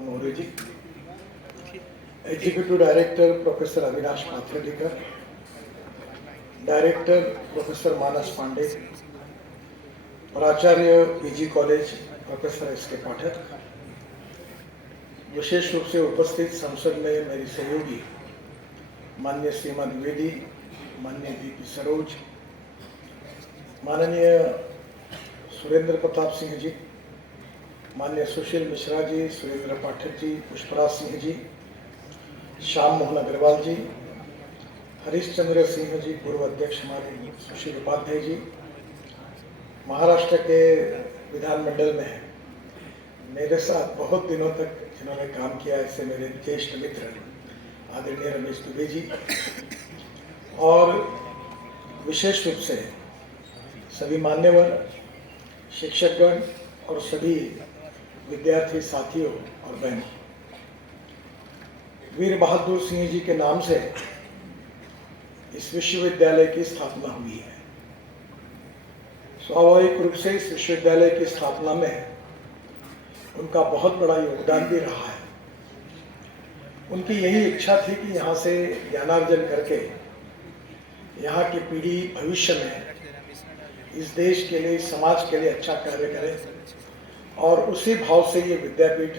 Maurya ji, executive director professor Avinash Mathurlikar, director professor Manas Pande, प्राचार्य PG college professor S के पाठक, विशेष रूप से उपस्थित संसद में मेरी सहयोगी माननीय सीमा द्विवेदी, माननीय दीपी सरोज, माननीय सुरेंद्र प्रताप सिंह जी, माननीय सुशील मिश्रा जी, सुरेंद्र पाठक जी, पुष्पराज सिंह जी, श्याम मोहन अग्रवाल जी, हरीशचंद्र सिंह जी, पूर्व अध्यक्ष हमारे सुशील उपाध्याय जी, महाराष्ट्र के विधानमंडल में मेरे साथ बहुत दिनों तक जिन्होंने काम किया, ऐसे मेरे ज्येष्ठ मित्र आदरणीय रमेश दुबे जी, और विशेष रूप से सभी मान्यवर, शिक्षकगण और सभी विद्यार्थी साथियों और बहनों, वीर बहादुर सिंह जी के नाम से इस विश्वविद्यालय की स्थापना हुई है। स्वाभाविक रूप से इस विश्वविद्यालय की स्थापना में उनका बहुत बड़ा योगदान भी रहा है। उनकी यही इच्छा थी कि यहाँ से ज्ञानार्जन करके यहाँ की पीढ़ी भविष्य में इस देश के लिए, इस समाज के लिए अच्छा कार्य करे, और उसी भाव से ये विद्यापीठ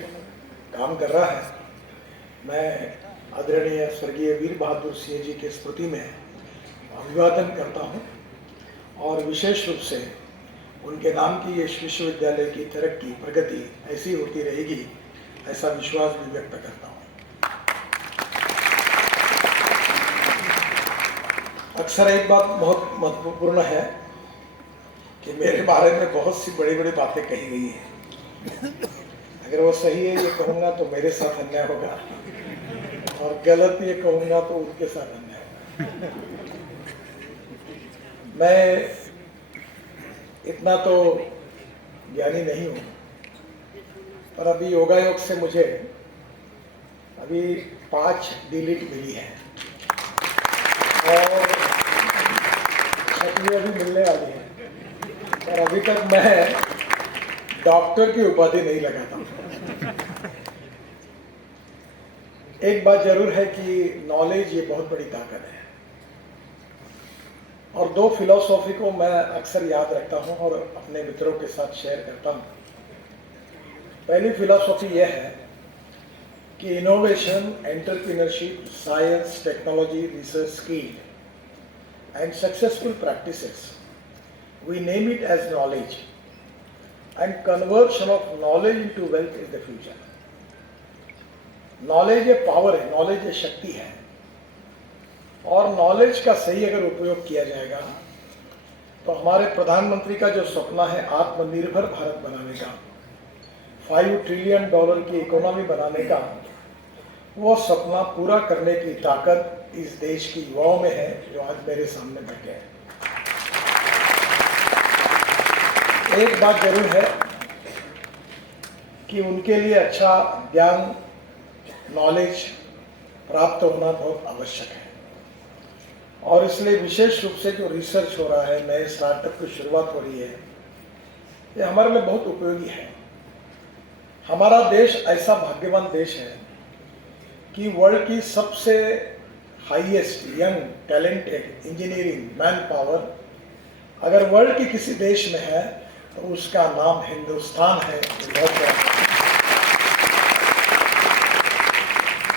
काम कर रहा है। मैं आदरणीय स्वर्गीय वीर बहादुर सिंह जी के स्मृति में अभिवादन करता हूँ और विशेष रूप से उनके नाम की इस विश्वविद्यालय की तरक्की, प्रगति ऐसी होती रहेगी, ऐसा विश्वास भी व्यक्त करता हूँ। अक्सर एक बात बहुत महत्वपूर्ण है कि मेरे बारे में बहुत सी बड़ी बड़ी बातें कही गई हैं। अगर वो सही है ये कहूँगा तो मेरे साथ अन्याय होगा, और गलत ये कहूँगा तो उनके साथ अन्याय होगा। मैं इतना तो ज्ञानी नहीं हूँ, पर अभी योगायोग से मुझे अभी 5 डिलीट मिली है और 6वीं अभी मिलने वाली है, और अभी तक मैं डॉक्टर की उपाधि नहीं लगाता। एक बात जरूर है कि नॉलेज ये बहुत बड़ी ताकत है, और 2 फिलॉसॉफी को मैं अक्सर याद रखता हूं और अपने मित्रों के साथ शेयर करता हूं। पहली फिलॉसॉफी यह है कि innovation, entrepreneurship, science, technology, research, skill and successful practices, we name it as knowledge, and conversion of knowledge into wealth is the future. Knowledge ये पावर है, नॉलेज ये शक्ति है, और नॉलेज का सही अगर उपयोग किया जाएगा तो हमारे प्रधानमंत्री का जो सपना है आत्मनिर्भर भारत बनाने का, $5 ट्रिलियन की इकोनॉमी बनाने का, वो सपना पूरा करने की ताकत इस देश की युवाओं में है जो आज मेरे सामने बैठे हैं। एक बात जरूर है कि उनके लिए अच्छा ज्ञान, नॉलेज प्राप्त होना बहुत आवश्यक है, और इसलिए विशेष रूप से जो रिसर्च हो रहा है, नए स्टार्टअप की शुरुआत हो रही है, ये हमारे लिए बहुत उपयोगी है। हमारा देश ऐसा भाग्यवान देश है कि वर्ल्ड की सबसे highest young talented engineering man power अगर वर्ल्ड की किसी देश में है तो उसका नाम हिंदुस्तान है।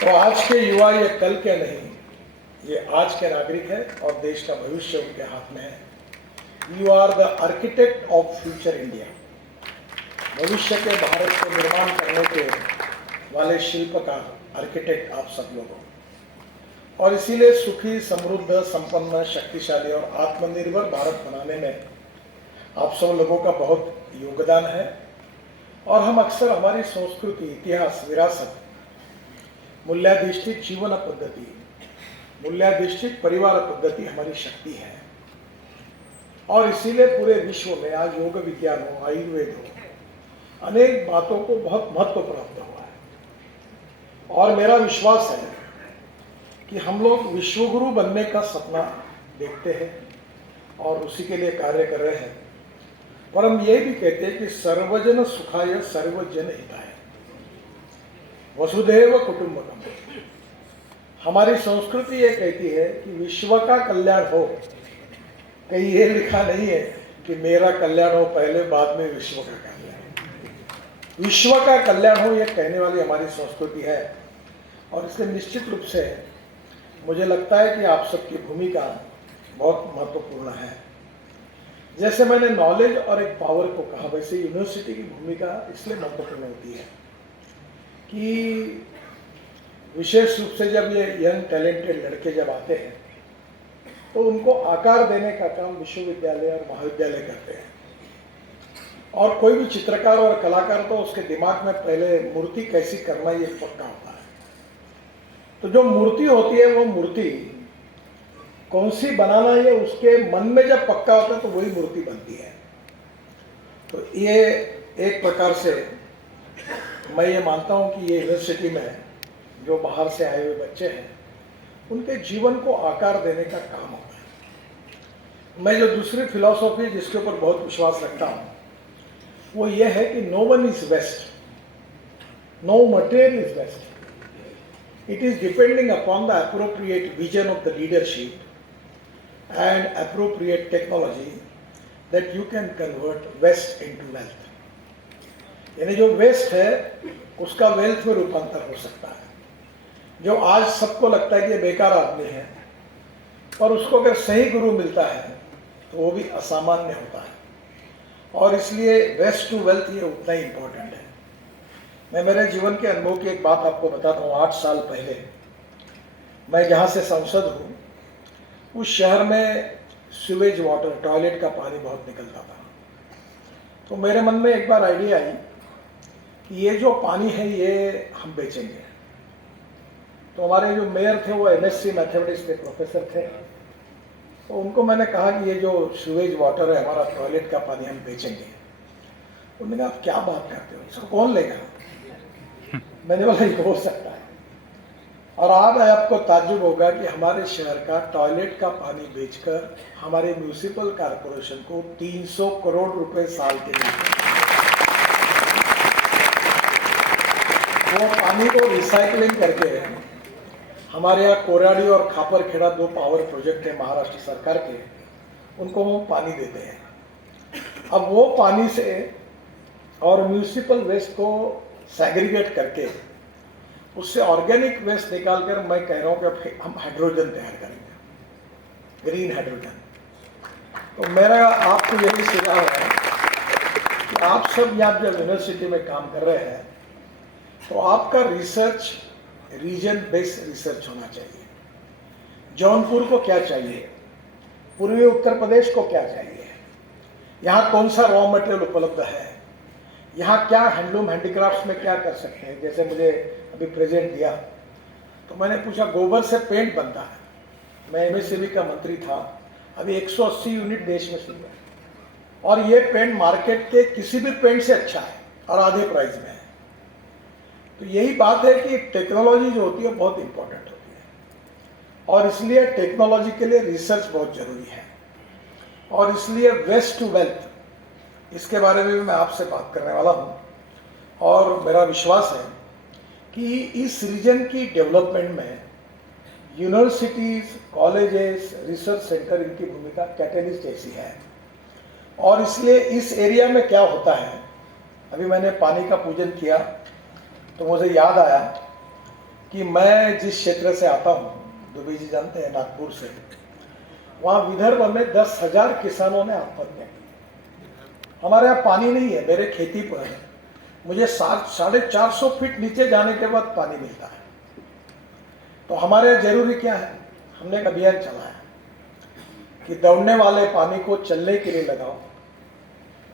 तो आज के युवा ये कल के नहीं, ये आज के नागरिक है, और देश का भविष्य उनके हाथ में है। You are the architect of future India. भविष्य के भारत को निर्माण करने के वाले शिल्पकार, आर्किटेक्ट आप सब लोग हो, और इसीलिए सुखी, समृद्ध, संपन्न, शक्तिशाली और आत्मनिर्भर भारत बनाने में आप सब लोगों का बहुत योगदान है। और हम अक्सर हमारी संस्कृति, इतिहास, विरासत, मूल्याधिष्ठित जीवन पद्धति, मूल्याधिष्ठित परिवार पद्धति हमारी शक्ति है, और इसीलिए पूरे विश्व में आज योग विज्ञान हो, आयुर्वेद हो, अनेक बातों को बहुत महत्व प्राप्त हुआ है। और मेरा विश्वास है कि हम लोग विश्वगुरु बनने का सपना देखते हैं और उसी के लिए कार्य कर रहे हैं, पर हम ये भी कहते हैं कि सर्वजन सुखाय सर्वजन हिताय। वसुधैव कुटुंबकम। हमारी संस्कृति ये कहती है कि विश्व का कल्याण हो, कहीं ये लिखा नहीं है कि मेरा कल्याण हो पहले बाद में विश्व का कल्याण। विश्व का कल्याण हो ये कहने वाली हमारी संस्कृति है, और इसलिए निश्चित रूप से मुझे लगता है कि आप सबकी भूमिका बहुत महत्वपूर्ण है। जैसे मैंने नॉलेज और एक पावर को कहा, वैसे यूनिवर्सिटी की भूमिका इसलिए महत्वपूर्ण होती है कि विशेष रूप से जब ये यंग टैलेंटेड लड़के जब आते हैं तो उनको आकार देने का काम विश्वविद्यालय और महाविद्यालय करते हैं। और कोई भी चित्रकार और कलाकार तो उसके दिमाग में पहले मूर्ति कैसी करना ये पक्का होता है। तो जो मूर्ति होती है वो मूर्ति कौन सी बनाना ये उसके मन में जब पक्का होता है तो वही मूर्ति बनती है। तो ये एक प्रकार से मैं ये मानता हूँ कि ये यूनिवर्सिटी में जो बाहर से आए हुए बच्चे हैं उनके जीवन को आकार देने का काम होता है। मैं जो दूसरी फिलॉसफी जिसके ऊपर बहुत विश्वास रखता हूँ वो ये है कि no one is waste, no material is waste. It is depending upon the appropriate vision of the leadership and appropriate technology that you can convert waste into wealth। यानी जो वेस्ट है उसका वेल्थ में रूपांतर हो सकता है। जो आज सबको लगता है कि ये बेकार आदमी है, पर उसको अगर सही गुरु मिलता है तो वो भी असामान्य होता है। और इसलिए वेस्ट टू वेल्थ ये उतना ही इम्पोर्टेंट है। मैं मेरे जीवन के अनुभव की एक बात आपको बताता हूँ। 8 साल पहले मैं जहाँ से सांसद हूँ उस शहर में सीवेज वाटर, टॉयलेट का पानी बहुत निकलता था। तो मेरे मन में एक बार आइडिया आई कि ये जो पानी है ये हम बेचेंगे। तो हमारे जो मेयर थे वो MSc मैथमेटिक्स के प्रोफेसर थे। तो उनको मैंने कहा कि ये जो सीवेज वाटर है हमारा टॉयलेट का पानी हम बेचेंगे। उन्होंने कहा आप क्या बात करते हो, इसको कौन लेगा? मैंने बोला ये हो सकता है। और आज आपको ताज्जुब होगा कि हमारे शहर का टॉयलेट का पानी बेचकर हमारे म्यूनिसिपल कॉर्पोरेशन को 300 करोड़ रुपए साल के मिलते हैं। वो पानी को रिसाइकलिंग करके हमारे यहाँ कोराडी और खापरखेड़ा 2 पावर प्रोजेक्ट है महाराष्ट्र सरकार के, उनको हम पानी देते हैं। अब वो पानी से और म्यूनिसिपल वेस्ट को सेग्रीगेट करके उससे ऑर्गेनिक वेस्ट निकालकर मैं कह रहा हूँ कि हम हाइड्रोजन तैयार करेंगे, ग्रीन हाइड्रोजन। तो मेरा आपको यही सुझाव है कि आप सब यहाँ जब यूनिवर्सिटी में काम कर रहे हैं तो आपका रिसर्च रीजन बेस्ड रिसर्च होना चाहिए। जौनपुर को क्या चाहिए, पूर्वी उत्तर प्रदेश को क्या चाहिए, यहाँ कौन सा रॉ मटेरियल उपलब्ध है, यहाँ क्या हैंडलूम हैंडीक्राफ्ट्स में क्या कर सकते हैं। जैसे मुझे अभी प्रेजेंट दिया तो मैंने पूछा गोबर से पेंट बनता है। मैं MSCB का मंत्री था, अभी 180 यूनिट देश में सील है और ये पेंट मार्केट के किसी भी पेंट से अच्छा है और आधे प्राइस में है। तो यही बात है कि टेक्नोलॉजी जो होती है बहुत इंपॉर्टेंट होती है और इसलिए टेक्नोलॉजी के लिए रिसर्च बहुत जरूरी है। और इसलिए वेस्ट टू वेल्थ इसके बारे में भी मैं आपसे बात करने वाला हूँ। और मेरा विश्वास है कि इस रीजन की डेवलपमेंट में यूनिवर्सिटीज़, कॉलेजेस, रिसर्च सेंटर इनकी भूमिका कैटलिस्ट जैसी है। और इसलिए इस एरिया में क्या होता है, अभी मैंने पानी का पूजन किया तो मुझे याद आया कि मैं जिस क्षेत्र से आता हूँ, दुबे जी जानते हैं, नागपुर से, वहाँ विदर्भ में 10,000 किसानों ने आत्महत्या की। हमारे यहाँ पानी नहीं है, मेरे खेती पर है, मुझे 450 फीट नीचे जाने के बाद पानी मिलता है। तो हमारे यहाँ जरूरी क्या है, हमने एक अभियान चलाया कि दौड़ने वाले पानी को चलने के लिए लगाओ,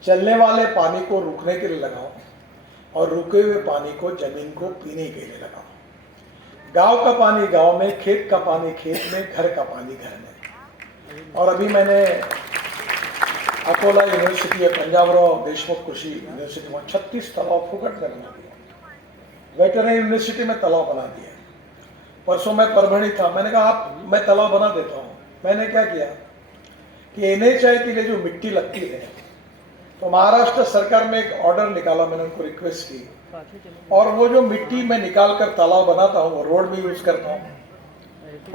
चलने वाले पानी को रुकने के लिए लगाओ और रुके हुए पानी को जमीन को पीने के लिए लगाओ। गांव का पानी गांव में, खेत का पानी खेत में, घर का पानी घर में। और अभी मैंने अकोला यूनिवर्सिटी या पंजाबराव देशमुख कृषि यूनिवर्सिटी में 36 तालाब फुकट में बना दिया। वेटरनरी यूनिवर्सिटी में तालाब बना दिया। परसों मैं परभणी था, मैंने कहा आप मैं तालाब बना देता हूँ। मैंने क्या किया कि NHI के लिए जो मिट्टी लगती है तो महाराष्ट्र सरकार में एक ऑर्डर निकाला, मैंने उनको रिक्वेस्ट की और वो जो मिट्टी मैं निकाल कर तालाब बनाता हूँ वो रोड में यूज करता हूँ,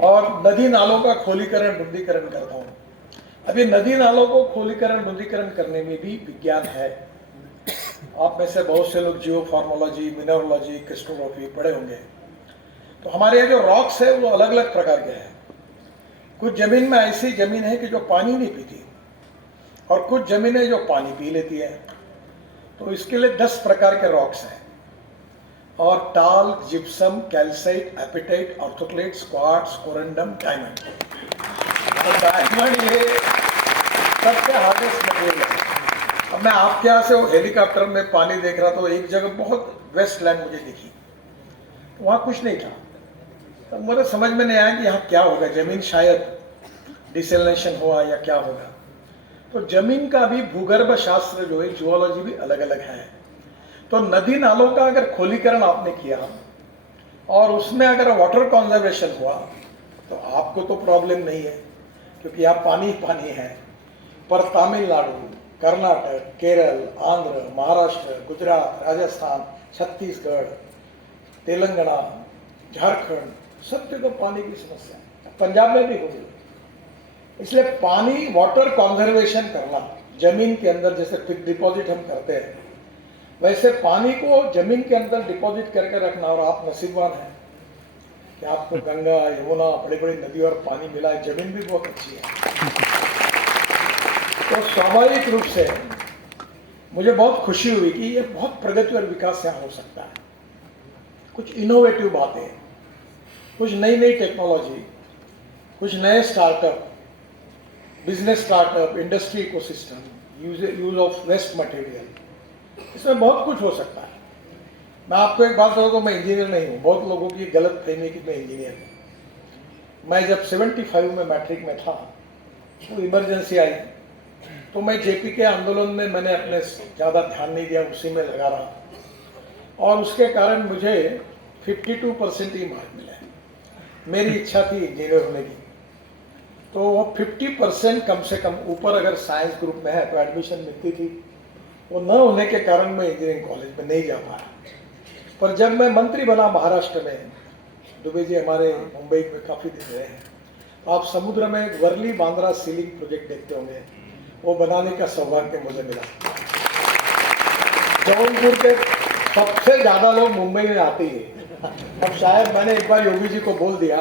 और नदी नालों का खोलीकरण रुंदीकरण करता हूँ। अभी नदी नालों को खोलीकरण रुंदीकरण करने में भी विज्ञान है। आप में से बहुत से लोग जियो फार्मोलॉजी, मिनरोलॉजी, क्रिस्टोग्राफी पढ़े होंगे। तो हमारे यहाँ जो रॉक्स है वो अलग अलग प्रकार के हैं। कुछ जमीन में ऐसी जमीन है कि जो पानी नहीं पीती, और कुछ जमीनें जो पानी पी लेती है। तो इसके लिए 10 प्रकार के रॉक्स हैं, और talc, gypsum, calcite, apatite, orthoclase, quartz, corundum, diamond. तो डायमंड ये सबसे हार्डेस्ट मटेरियल है। अब मैं आपके यहाँ से हेलीकॉप्टर में पानी देख रहा था, तो एक जगह बहुत वेस्ट लैंड मुझे दिखी, वहाँ कुछ नहीं था। तो मुझे समझ में नहीं आया कि यहाँ क्या होगा, जमीन शायद डिसैलिनेशन हुआ या क्या होगा। तो जमीन का भी भूगर्भ शास्त्र जो है, जियोलॉजी भी अलग अलग है। तो नदी नालों का अगर खोलीकरण आपने किया और उसमें अगर वाटर कंजर्वेशन हुआ तो आपको तो प्रॉब्लम नहीं है, क्योंकि यहाँ पानी ही पानी है। पर तमिलनाडु, कर्नाटक, केरल, आंध्र, महाराष्ट्र, गुजरात, राजस्थान, छत्तीसगढ़, तेलंगाना, झारखंड, सब जगह पानी की समस्या, पंजाब में भी होगी। इसलिए पानी वाटर कंजर्वेशन करना, जमीन के अंदर जैसे फिक्स डिपॉजिट हम करते हैं, वैसे पानी को जमीन के अंदर डिपॉजिट करके रखना। और आप नसीबवान हैं कि आपको गंगा, यमुना, बड़ी बड़ी नदी और पानी मिला है, जमीन भी बहुत अच्छी है। तो स्वाभाविक रूप से मुझे बहुत खुशी हुई कि ये बहुत प्रगति और विकास यहाँ हो सकता है। कुछ इनोवेटिव बातें, कुछ नई नई टेक्नोलॉजी, कुछ नए startup, business startup, industry ecosystem, use of waste material, इसमें बहुत कुछ हो सकता है। मैं आपको एक बात बताऊँ तो मैं इंजीनियर नहीं हूँ। बहुत लोगों की गलत फहमी कि मैं इंजीनियर हूँ। मैं जब 75 में मैट्रिक में था तो इमरजेंसी आई, तो मैं जेपी के आंदोलन में मैंने अपने ज़्यादा ध्यान नहीं दिया, उसी में लगा रहा, और उसके कारण मुझे 52% ही मार्क मिले। मेरी इच्छा थी इंजीनियर होने की, तो वो 50% कम से कम ऊपर अगर साइंस ग्रुप में है तो एडमिशन मिलती थी। वो न होने के कारण मैं इंजीनियरिंग कॉलेज में नहीं जा पाया। पर जब मैं मंत्री बना महाराष्ट्र में, दुबे जी हमारे मुंबई में काफ़ी दिन रहे हैं, तो आप समुद्र में वर्ली बांद्रा सीलिंग प्रोजेक्ट देखते होंगे, वो बनाने का सौभाग्य मुझे मिला। जौनपुर के सबसे ज़्यादा लोग मुंबई में आते ही हैं। अब शायद मैंने एक बार योगी जी को बोल दिया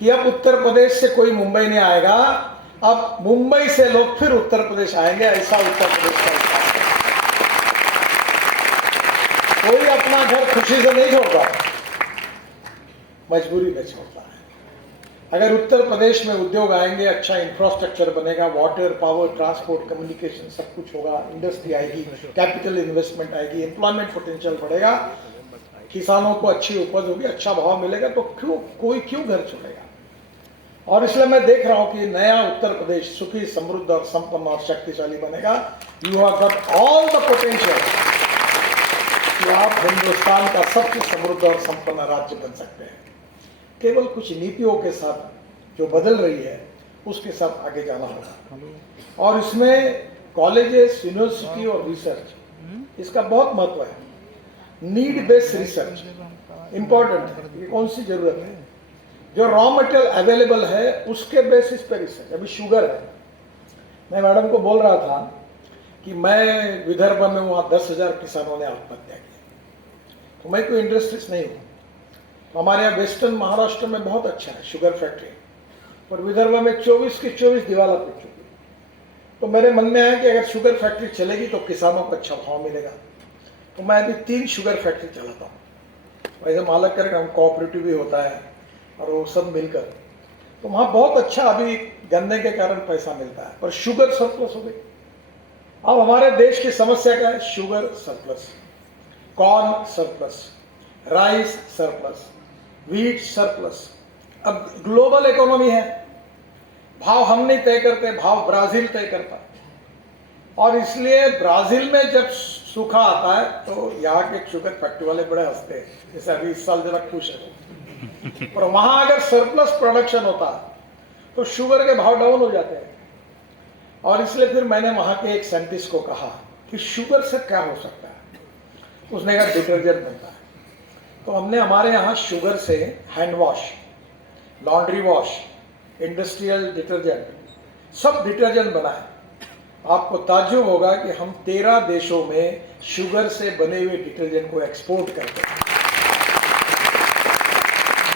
कि अब उत्तर प्रदेश से कोई मुंबई नहीं आएगा, अब मुंबई से लोग फिर उत्तर प्रदेश आएंगे। ऐसा उत्तर प्रदेश का कोई अपना घर खुशी से नहीं छोड़ता, मजबूरी में छोड़ता है। अगर उत्तर प्रदेश में उद्योग आएंगे, अच्छा इंफ्रास्ट्रक्चर बनेगा, वाटर, पावर, ट्रांसपोर्ट, कम्युनिकेशन सब कुछ होगा, इंडस्ट्री आएगी, कैपिटल इन्वेस्टमेंट आएगी, एम्प्लॉयमेंट पोटेंशियल बढ़ेगा, किसानों को अच्छी उपज होगी, अच्छा भाव मिलेगा, तो क्यों घर छोड़ेगा। और इसलिए मैं देख रहा हूं कि नया उत्तर प्रदेश सुखी, समृद्ध और संपन्न और शक्तिशाली बनेगा। You have got all the potential कि आप हिंदुस्तान का सबसे समृद्ध और संपन्न राज्य बन सकते हैं। केवल कुछ नीतियों के साथ जो बदल रही है उसके साथ आगे जाना होगा। और इसमें कॉलेजेस, यूनिवर्सिटी और रिसर्च, इसका बहुत महत्व है। नीड बेस्ड रिसर्च इंपॉर्टेंट है। ये कौन सी जरूरत है, जो रॉ मटेरियल अवेलेबल है उसके बेसिस पे रिसर्च। अभी शुगर है, मैं मैडम को बोल रहा था कि मैं विदर्भ में वहाँ 10,000 किसानों ने आत्महत्या की। तो मैं कोई इंडस्ट्रीज नहीं हूँ, तो हमारे यहाँ वेस्टर्न महाराष्ट्र में बहुत अच्छा है शुगर फैक्ट्री, पर विदर्भ में 24 की 24 दिवाला पड़ चुकी। तो मेरे मन में आया कि अगर शुगर फैक्ट्री चलेगी तो किसानों को अच्छा भाव मिलेगा। तो मैं अभी 3 शुगर फैक्ट्री चलाता हूँ। वैसे मालक करके हम कोऑपरेटिव भी होता है और वो सब मिलकर, तो वहाँ बहुत अच्छा अभी गन्ने के कारण पैसा मिलता है, पर शुगर सरप्लस हो गई। अब हमारे देश की समस्या क्या है, sugar surplus, corn surplus, rice surplus, wheat surplus. अब ग्लोबल इकोनॉमी है, भाव हम नहीं तय करते, भाव ब्राजील तय करता है। और इसलिए ब्राजील में जब सूखा आता है तो यहाँ के शुगर फैक्ट्री वाले बड़े हंसते हैं, जैसे अभी इस साल जरा खुश है। पर वहां अगर सरप्लस प्रोडक्शन होता तो शुगर के भाव डाउन हो जाते हैं। और इसलिए फिर मैंने वहां के एक साइंटिस्ट को कहा कि शुगर से क्या हो सकता है। उसने कहा डिटर्जेंट बनता है। तो हमने हमारे यहाँ शुगर से hand wash, laundry wash, industrial detergent, सब डिटर्जेंट बनाए। आपको ताज्जुब होगा कि हम 13 देशों में शुगर से बने हुए डिटर्जेंट को एक्सपोर्ट करते हैं।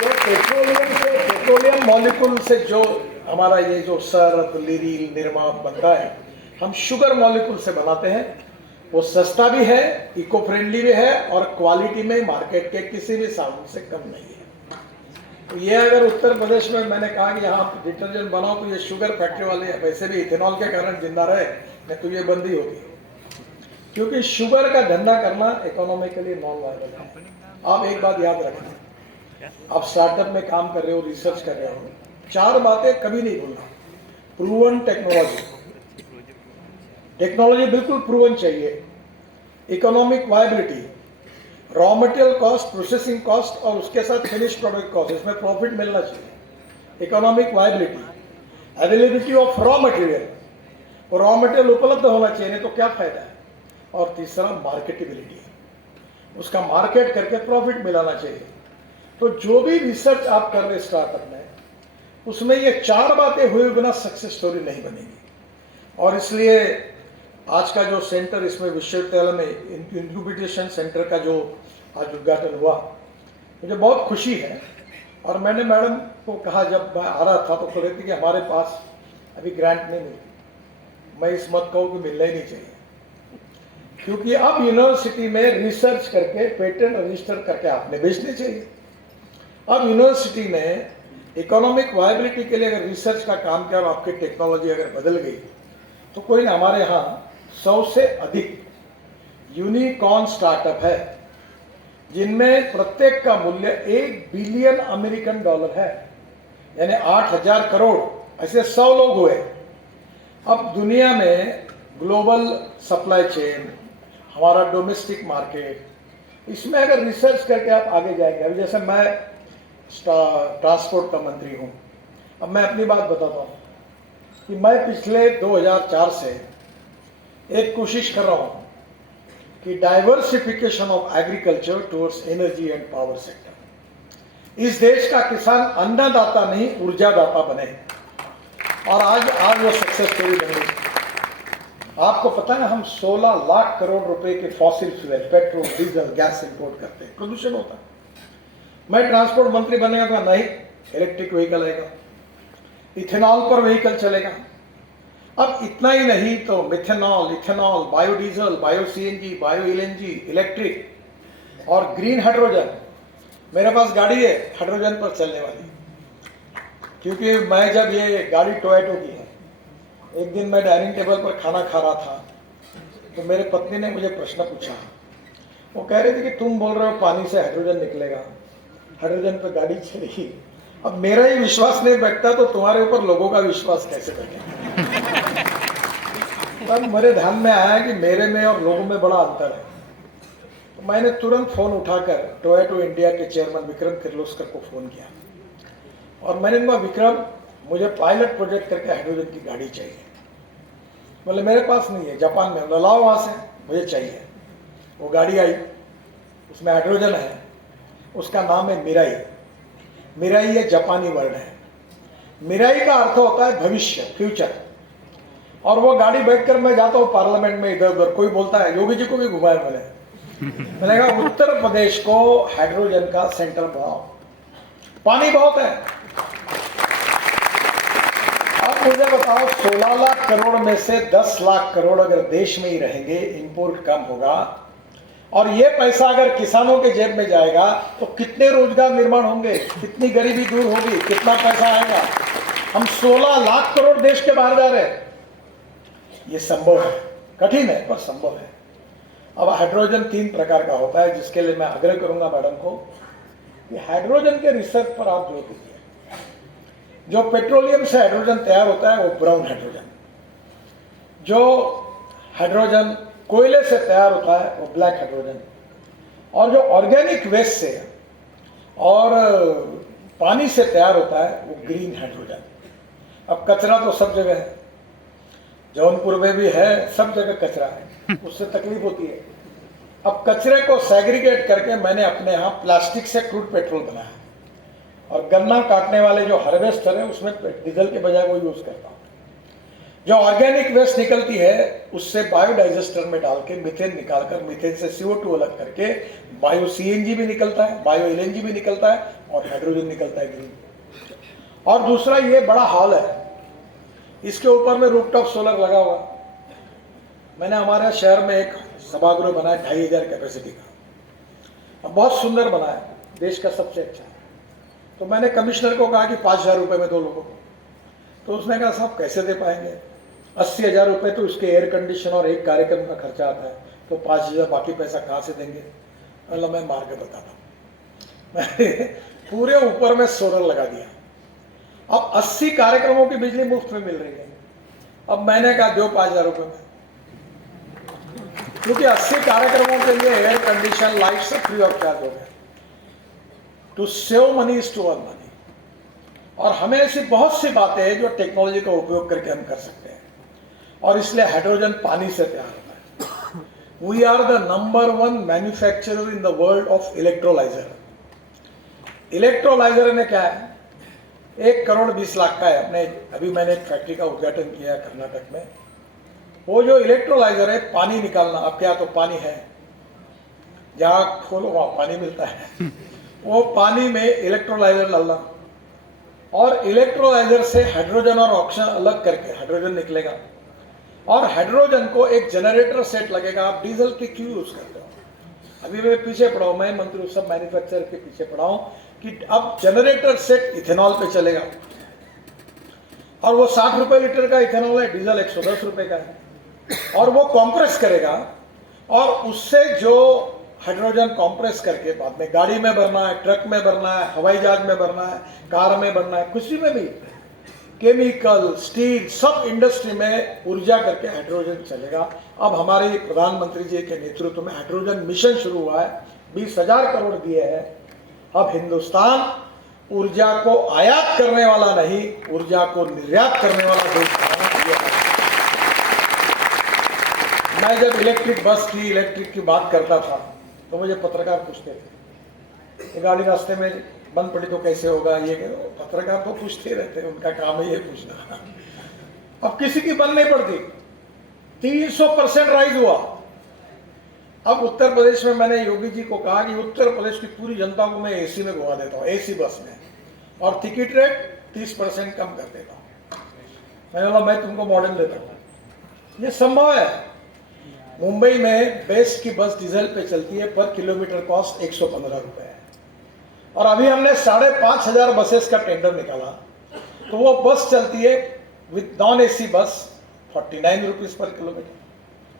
जो पेट्रोलियम मॉलिक्यूल से जो हमारा ये जो सर्फ, लिरिल, निरमा बनता है, हम शुगर मॉलिक्यूल से बनाते हैं। वो सस्ता भी है, इको फ्रेंडली भी है और क्वालिटी में मार्केट के किसी भी साबुन से कम नहीं है। तो ये अगर उत्तर प्रदेश में मैंने कहा कि यहाँ डिटर्जेंट बनाओ तो ये शुगर फैक्ट्री वाले वैसे भी इथेनॉल के कारण जिंदा रहे, नहीं तो ये बंदी होती। क्योंकि शुगर का धंधा करना इकोनॉमिकली नॉन वायबल है। आप एक बात याद रखना, आप स्टार्टअप में काम कर रहे हो, रिसर्च कर रहे हो, 4 बातें कभी नहीं भूलना। प्रूवन टेक्नोलॉजी, टेक्नोलॉजी बिल्कुल प्रूवन चाहिए। Economic viability, raw material cost, processing cost और उसके साथ फिनिश प्रोडक्ट कॉस्ट, इसमें प्रॉफिट मिलना चाहिए। Economic viability, availability of raw material, raw material उपलब्ध होना चाहिए, नहीं तो क्या फायदा है। और तीसरा मार्केटेबिलिटी, उसका मार्केट करके प्रॉफिट मिलाना चाहिए। तो जो भी रिसर्च आप कर रहे स्टार्टअप में, उसमें ये 4 बातें हुए बिना सक्सेस स्टोरी नहीं बनेगी। और इसलिए आज का जो सेंटर, इसमें विश्वविद्यालय में इंक्यूबेशन सेंटर का जो आज उद्घाटन हुआ, मुझे बहुत खुशी है। और मैंने मैडम को कहा, जब मैं आ रहा था तो कह रही थी कि हमारे पास अभी ग्रांट नहीं मिली। मैं इस मत कहूँ कि मिलना ही नहीं चाहिए, क्योंकि अब यूनिवर्सिटी में रिसर्च करके पेटेंट रजिस्टर करके आपने बेचने चाहिए। अब यूनिवर्सिटी में इकोनॉमिक वायबिलिटी के लिए अगर रिसर्च का काम किया और आपकी टेक्नोलॉजी अगर बदल गई, तो कोई ना, हमारे यहाँ 100 से अधिक यूनिकॉर्न स्टार्टअप है, जिनमें प्रत्येक का मूल्य $1 बिलियन अमेरिकन डॉलर है, यानी 8,000 करोड़। ऐसे 100 लोग हुए। अब दुनिया में ग्लोबल सप्लाई चेन, हमारा डोमेस्टिक मार्केट, इसमें अगर रिसर्च करके आप आगे जाएंगे। अभी जैसे मैं ट्रांसपोर्ट का मंत्री हूँ, अब मैं अपनी बात बताता हूँ कि मैं पिछले 2004 से एक कोशिश कर रहा हूँ कि diversification of agriculture towards energy and power sector. इस देश का किसान अन्नदाता नहीं ऊर्जादाता बने, और आज वो सक्सेस स्टोरी बन गई। आपको पता है, हम 16 लाख करोड़ रुपए के fossil fuel, petrol, diesel, gas import करते हैं, प्रदूषण होता है। मैं ट्रांसपोर्ट मंत्री बनेगा तो नहीं, इलेक्ट्रिक व्हीकल आएगा, इथेनॉल पर व्हीकल चलेगा। अब इतना ही नहीं तो methanol, ethanol, biodiesel, bio CNG, bio LNG, electric और ग्रीन हाइड्रोजन। मेरे पास गाड़ी है हाइड्रोजन पर चलने वाली, क्योंकि मैं जब ये गाड़ी टोयोटा की है, एक दिन मैं डाइनिंग टेबल पर खाना खा रहा था तो मेरे पत्नी ने मुझे प्रश्न पूछा। वो कह रही थी कि तुम बोल रहे हो पानी से हाइड्रोजन निकलेगा, हाइड्रोजन पर गाड़ी चलेगी। अब मेरा ही विश्वास नहीं बैठता तो तुम्हारे ऊपर लोगों का विश्वास कैसे बैठेगा। तब मेरे ध्यान में आया कि मेरे में और लोगों में बड़ा अंतर है। तो मैंने तुरंत फोन उठाकर टोयोटा इंडिया के चेयरमैन विक्रम किर्लोस्कर को फोन किया और मैंने कहा, विक्रम, मुझे पायलट प्रोजेक्ट करके हाइड्रोजन की गाड़ी चाहिए। बोले मेरे पास नहीं है, जापान में। बोला लाओ वहाँ से, मुझे चाहिए। वो गाड़ी आई, उसमें हाइड्रोजन है, उसका नाम है मिराई। मिराई ये जापानी वर्ड है। मिराई का अर्थ होता है भविष्य, फ्यूचर। और वो गाड़ी बैठकर मैं जाता हूँ पार्लियामेंट में, इधर उधर कोई बोलता है, योगी जी को भी घुमाए। मैंने कहा उत्तर प्रदेश को हाइड्रोजन का सेंटर बनाओ, पानी बहुत है। अब मुझे बताओ, 16 लाख करोड़ में से 10 लाख करोड़ अगर देश में ही रहेंगे, इंपोर्ट कम होगा, और ये पैसा अगर किसानों के जेब में जाएगा तो कितने रोजगार निर्माण होंगे, कितनी गरीबी दूर होगी, कितना पैसा आएगा। हम 16 लाख करोड़ देश के बाहर जा रहे हैं। ये संभव है, कठिन है पर संभव है। अब हाइड्रोजन 3 प्रकार का होता है, जिसके लिए मैं आग्रह करूंगा मैडम को कि हाइड्रोजन के रिसर्च पर आप जोर दीजिए। जो पेट्रोलियम से हाइड्रोजन तैयार होता है वो ब्राउन हाइड्रोजन, जो हाइड्रोजन कोयले से तैयार होता है वो ब्लैक हाइड्रोजन, और जो ऑर्गेनिक वेस्ट से और पानी से तैयार होता है वो ग्रीन हाइड्रोजन। अब कचरा तो सब जगह है, जौनपुर में भी है, सब जगह कचरा है, उससे तकलीफ होती है। अब कचरे को सेग्रीगेट करके मैंने अपने यहाँ प्लास्टिक से क्रूड पेट्रोल बनाया और गन्ना काटने वाले जो हार्वेस्टर है उसमें डीजल के बजाय वो यूज करता हूँ। जो ऑर्गेनिक वेस्ट निकलती है उससे बायोडाइजेस्टर में डाल के मीथेन निकालकर मीथेन से CO2 अलग करके बायो CNG भी निकलता है, बायो LNG भी निकलता है और हाइड्रोजन निकलता है ग्रीन। और दूसरा ये बड़ा हॉल है, इसके ऊपर में रूफटॉप सोलर लगा हुआ। मैंने हमारे शहर में एक सभागृह बनाया 2500 कैपेसिटी का, अब बहुत सुंदर बनाया, देश का सबसे अच्छा है। तो मैंने कमिश्नर को कहा कि 5000 रुपये में दो लोगों को, तो उसने कहा साहब कैसे दे पाएंगे, 80,000 रुपये तो इसके एयर कंडीशन और एक कार्यक्रम का खर्चा आता है, तो 5,000 बाकी पैसा कहाँ से देंगे। अल्लाह मैं मार के बताता, मैंने पूरे ऊपर में सोलर लगा दिया। अब 80 कार्यक्रमों की बिजली मुफ्त में मिल रही है। अब मैंने कहा दो 5,000 रुपये में, क्योंकि 80 कार्यक्रमों के लिए एयर कंडीशन लाइट सब फ्री ऑफ चार्ज हो गया। To save money is to earn money. और हमें ऐसी बहुत सी बातें हैं जो टेक्नोलॉजी का उपयोग करके हम कर सकते हैं, और इसलिए हाइड्रोजन पानी से तैयार होता है। We are the number 1 manufacturer in the world of electrolyser. Electrolyser ने क्या है, 1 करोड़ 20 लाख का है। अपने अभी मैंने एक फैक्ट्री का उद्घाटन किया कर्नाटक में। वो जो इलेक्ट्रोलाइजर है, पानी निकालना, अब क्या तो पानी है, जहां खोलो वहां पानी मिलता है, वो पानी में इलेक्ट्रोलाइजर डालना और इलेक्ट्रोलाइजर से हाइड्रोजन और ऑक्सीजन अलग करके हाइड्रोजन निकलेगा, और हाइड्रोजन को एक जनरेटर सेट लगेगा। आप डीजल की क्यों यूज करते हो, अभी मैं पीछे पड़ा हूं, मैं मंत्री सब मैन्युफैक्चरर के पीछे पड़ा हूं कि अब जनरेटर सेट इथेनॉल पे चलेगा, और वो 60 रुपए लीटर का इथेनॉल है, डीजल 110 रुपए का है, और वो कॉम्प्रेस करेगा, और उससे जो हाइड्रोजन कॉम्प्रेस करके बाद में गाड़ी में भरना है, ट्रक में भरना है, हवाई जहाज में भरना है, कार में भरना है, किसी में भी, केमिकल, स्टील, सब इंडस्ट्री में ऊर्जा करके हाइड्रोजन चलेगा। अब हमारे प्रधानमंत्री जी के नेतृत्व में हाइड्रोजन मिशन शुरू हुआ है, 20,000 करोड़ दिए हैं। अब हिंदुस्तान ऊर्जा को आयात करने वाला नहीं, ऊर्जा को निर्यात करने वाला देश है। मैं जब इलेक्ट्रिक बस की, इलेक्ट्रिक की बात करता था तो मुझे पत्रकार पूछते थे, ये गाड़ी रास्ते में बंद पड़ी तो कैसे होगा, ये पत्रकार तो पूछते रहते हैं, उनका काम है ये पूछना। अब किसी की बंद नहीं पड़ती, 300% राइज हुआ। अब उत्तर प्रदेश में मैंने योगी जी को कहा कि उत्तर प्रदेश की पूरी जनता को मैं AC में घुमा देता हूँ, AC बस में, और टिकट रेट 30% कम कर देता हूँ। मैंने बोला मैं तुमको मॉडल देता हूँ, ये संभव है। मुंबई में बेस्ट की बस डीजल पे चलती है, पर किलोमीटर कॉस्ट 115 रुपए है, और अभी हमने 5,500 बसेस का टेंडर निकाला, तो वो बस चलती है विद नॉन AC बस 49 rupees per kilometre,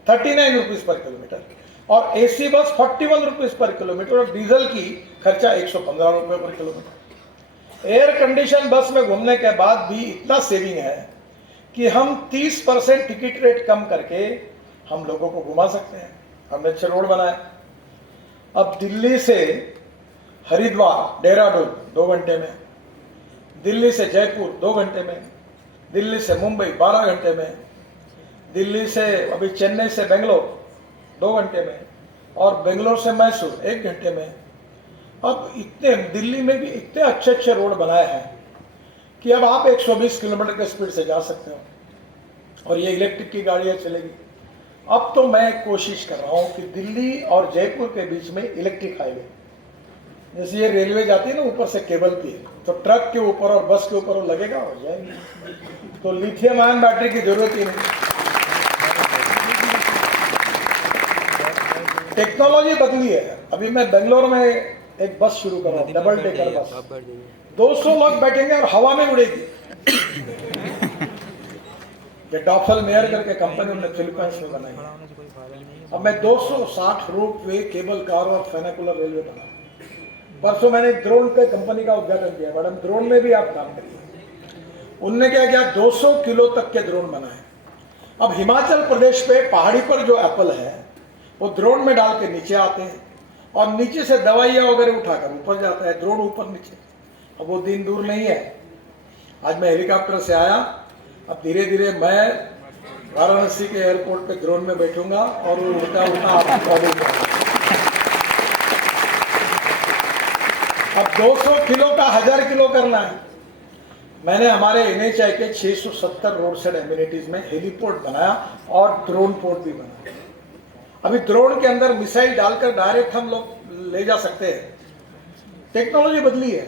39 rupees per kilometre, और AC बस 41 रुपीज पर किलोमीटर, और डीजल की खर्चा 115 रुपए पर किलोमीटर। एयर कंडीशन बस में घूमने के बाद भी इतना सेविंग है कि हम 30% टिकट रेट कम करके हम लोगों को घुमा सकते हैं। हमने अच्छे रोड बनाए। अब दिल्ली से हरिद्वार, देहरादून 2 घंटे में, दिल्ली से जयपुर 2 घंटे में, दिल्ली से मुंबई 12 घंटे में, दिल्ली से अभी चेन्नई से बेंगलोर 2 घंटे में, और बेंगलोर से मैसूर 1 घंटे में। अब इतने दिल्ली में भी इतने अच्छे अच्छे रोड बनाए हैं कि अब आप 120 किलोमीटर के स्पीड से जा सकते हो, और ये इलेक्ट्रिक की गाड़ियाँ चलेगी। अब तो मैं कोशिश कर रहा हूँ कि दिल्ली और जयपुर के बीच में इलेक्ट्रिक हाईवे, जैसे ये रेलवे जाती है ना ऊपर से केबल की, तो ट्रक के ऊपर और बस के ऊपर वो लगेगा, हो जाएगी, तो लिथियम आयन बैटरी की जरूरत ही नहीं। टेक्नोलॉजी बदली है। अभी मैं बेंगलोर में एक बस शुरू कर रहा हूँ, डबल डेकर बस, 200 लोग बैठेंगे और हवा में उड़ेगी। ये डॉफल मेयर करके कंपनी उन्होंने फिलीपींस में बनाई है। अब मैं 260 रोप वे, केबल कार और फेनिकुलर रेलवे बना। परसों मैंने एक ड्रोन के कंपनी का उद्घाटन किया, मैडम ड्रोन में भी आप काम करिए। उनने क्या किया, 200 किलो तक के ड्रोन बनाए। अब हिमाचल प्रदेश पे पहाड़ी पर जो एप्पल है वो ड्रोन में डाल के नीचे आते हैं, और नीचे से दवाइयाँ वगैरह उठाकर ऊपर जाता है, ड्रोन ऊपर नीचे। अब वो दिन दूर नहीं है। आज मैं हेलीकॉप्टर से आया, अब धीरे धीरे मैं वाराणसी के एयरपोर्ट पे ड्रोन में बैठूंगा और वो उल्टा उल्टा आपको अब 200 किलो का 1000 किलो करना है। मैंने हमारे NHAI के 670 रोड साइड एम्यूनिटीज में हेलीपोर्ट बनाया और ड्रोन पोर्ट भी बनाया। अभी ड्रोन के अंदर मिसाइल डालकर डायरेक्ट हम लोग ले जा सकते हैं। टेक्नोलॉजी बदली है,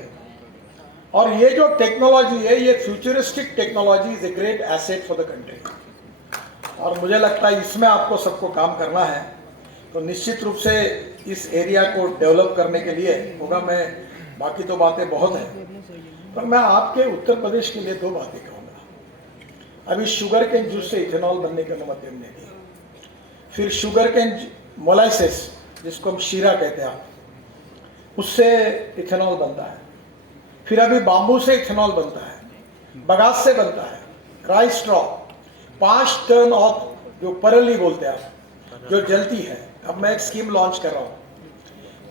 और ये जो टेक्नोलॉजी है, ये futuristic technology is a great asset for the country. और मुझे लगता है इसमें आपको सबको काम करना है। तो निश्चित रूप से इस एरिया को डेवलप करने के लिए होगा। मैं बाकी तो बातें बहुत हैं, पर मैं आपके उत्तर प्रदेश के लिए 2 बातें कहूँगा। अभी शुगर केन जूस से इथेनॉल बनने की अनुमति हमने दी। फिर शुगर केन मोलाइसिस, जिसको हम शीरा कहते हैं, उससे इथेनॉल बनता है। फिर अभी बाम्बू से इथेनॉल बनता है, बगास से बनता है, राइस स्ट्रॉ, 5 टन ऑफ जो परली बोलते हैं आप, जो जलती है। अब मैं एक स्कीम लॉन्च कर रहा हूँ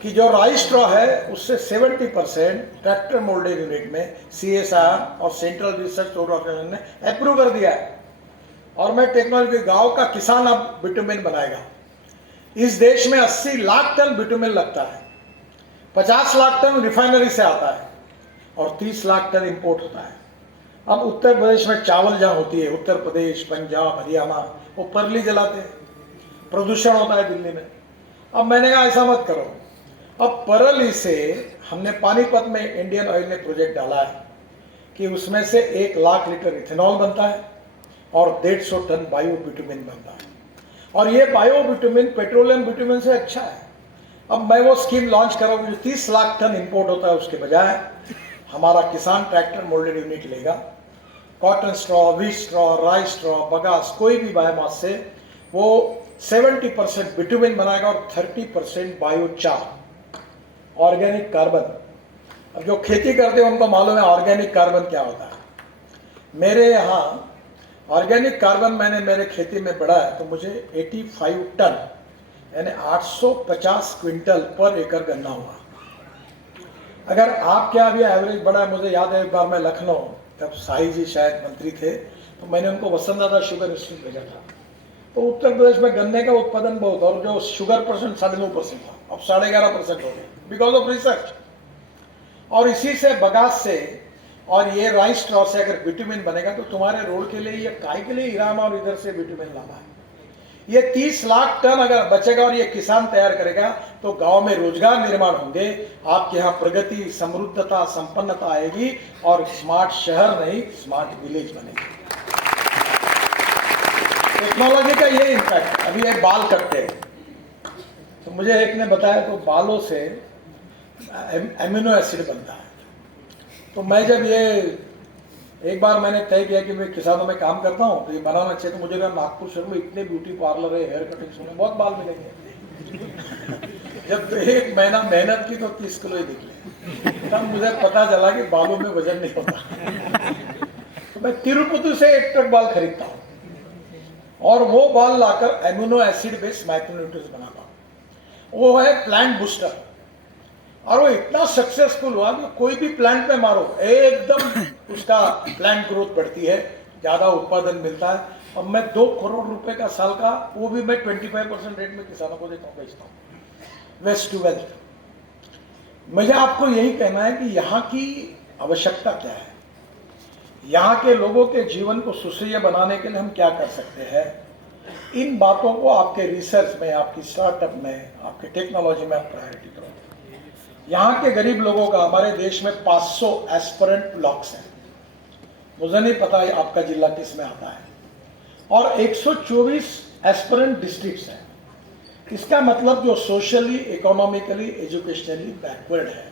कि जो राइस स्ट्रॉ है उससे 70% ट्रैक्टर मोल्डेड यूनिट में CSIR और सेंट्रल रिसर्च ऑर्गेनाइजेशन ने अप्रूव कर दिया है। और मैं टेक्नोलॉजी, गांव का किसान अब बिटुमिन बनाएगा। इस देश में 80 लाख टन बिटुमिन लगता है, 50 लाख टन रिफाइनरी से आता है और 30 लाख टन इंपोर्ट होता है। अब उत्तर प्रदेश में चावल जहाँ होती है, उत्तर प्रदेश, पंजाब, हरियाणा, वो परली जलाते हैं, प्रदूषण होता है दिल्ली में। अब मैंने कहा ऐसा मत करो। अब परली से हमने पानीपत में इंडियन ऑयल ने प्रोजेक्ट डाला है कि उसमें से 1 लाख लीटर इथेनॉल बनता है और 150 टन बायो बिटुमिन बनता है। और ये बायो बिटुमिन पेट्रोलियम बिटुमिन से अच्छा है। अब मैं वो स्कीम लॉन्च कर रहा हूँ, जो 30 लाख टन इंपोर्ट होता है उसके बजाय हमारा किसान ट्रैक्टर मोल्डेड यूनिट लेगा। Cotton straw, wheat straw, rice straw, bagasse, कोई भी बायोमास से वो 70% बिटुमिन बनाएगा और 30% बायोचार, ऑर्गेनिक कार्बन। अब जो खेती करते हैं उनको मालूम है ऑर्गेनिक कार्बन क्या होता है। मेरे यहाँ ऑर्गेनिक कार्बन मैंने मेरे खेती में बढ़ाया तो मुझे 85 टन यानी 850 क्विंटल पर एकड़ गन्ना हुआ। अगर आपके यहाँ भी एवरेज बढ़ा है, मुझे याद है एक बार मैं लखनऊ, तब शाही जी शायद मंत्री थे, तो मैंने उनको वसंतदादा शुगर इंस्टीट्यूट भेजा था। तो उत्तर प्रदेश में गन्ने का उत्पादन बहुत, और जो शुगर परसेंट 9.5% था, अब 11.5% हो गया बिकॉज ऑफ रिसर्च। और इसी से बगास से और ये राइस स्ट्रॉ से अगर बिटुमिन बनेगा तो तुम्हारे रोड के लिए, ये काय के लिए इरामा और इधर से बिटुमिन लाना है। ये 30 लाख टन अगर बचेगा और ये किसान तैयार करेगा तो गांव में रोजगार निर्माण होंगे, आपके यहाँ प्रगति, समृद्धता, संपन्नता आएगी और स्मार्ट शहर नहीं स्मार्ट विलेज बनेगी। टेक्नोलॉजी का ये इम्पैक्ट। अभी एक बाल कटते हैं तो मुझे एक ने बताया तो बालों से एमिनो एसिड बनता है। तो मैं जब ये एक बार मैंने तय किया कि मैं किसानों में काम करता हूँ तो ये बनाना चाहिए, तो मुझे कहा नागपुर शहर में इतने ब्यूटी पार्लर है, हेयर कटिंग में बहुत बाल मिलेंगे। जब तो 1 महीना मेहनत की तो 30 किलो ही निकले। तब मुझे पता चला कि बालों में वजन नहीं होता। तो मैं तिरुपति से 1 ट्रक बाल खरीदता हूँ और वो बाल लाकर एमिनो एसिड बेस्ड माइक्रोन्यूट्रिएंट्स बनाता हूँ। वो है प्लांट बूस्टर, और वो इतना सक्सेसफुल हुआ कि कोई भी प्लांट पे मारो एकदम उसका प्लांट ग्रोथ बढ़ती है, ज्यादा उत्पादन मिलता है। और मैं 2 करोड़ रुपए का साल का, वो भी मैं 25% रेट में किसानों को देता हूँ, बेचता हूँ, वेस्ट टू वेल्थ। मुझे आपको यही कहना है कि यहाँ की आवश्यकता क्या है, यहाँ के लोगों के जीवन को सुसह्य बनाने के लिए हम क्या कर सकते हैं। इन बातों को आपके रिसर्च में, आपकी स्टार्टअप में, आपके टेक्नोलॉजी में आप प्रायोरिटी करो। यहाँ के गरीब लोगों का हमारे देश में 500 एस्पिरेंट ब्लॉक्स हैं, मुझे नहीं पता है आपका जिला किस में आता है, और 124 एस्पिरेंट डिस्ट्रिक्ट्स हैं। इसका मतलब जो सोशली, इकोनॉमिकली, एजुकेशनली बैकवर्ड है।